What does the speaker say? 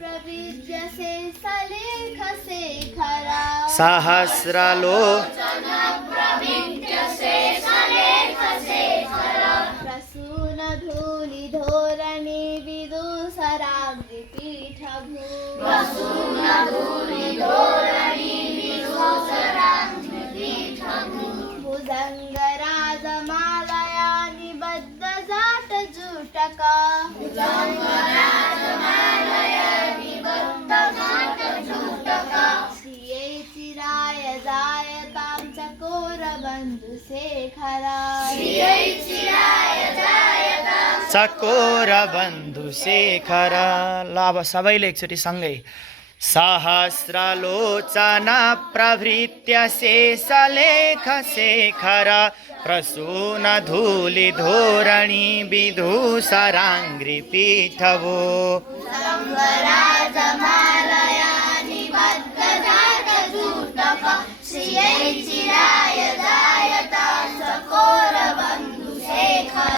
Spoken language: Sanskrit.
प्रविद्यसे सलेख शेखरा सहस्रलोचन प्रसून धूलि धोरणी विदुसराग्नि पीठभू भुजंगराजमालया निबद्ध जाट जुटका श्रिये चिराय जायतां चकोर बंधु शेखरा चकोर बन्धु शेखर। ल अब सबैले एकचोटि सँगै सहस्रलोचन प्रभृत्य शेषलेख शेखर प्रसून धूलि धोरणी विदुसराङ्घ्रि पीठभो संवराजमालया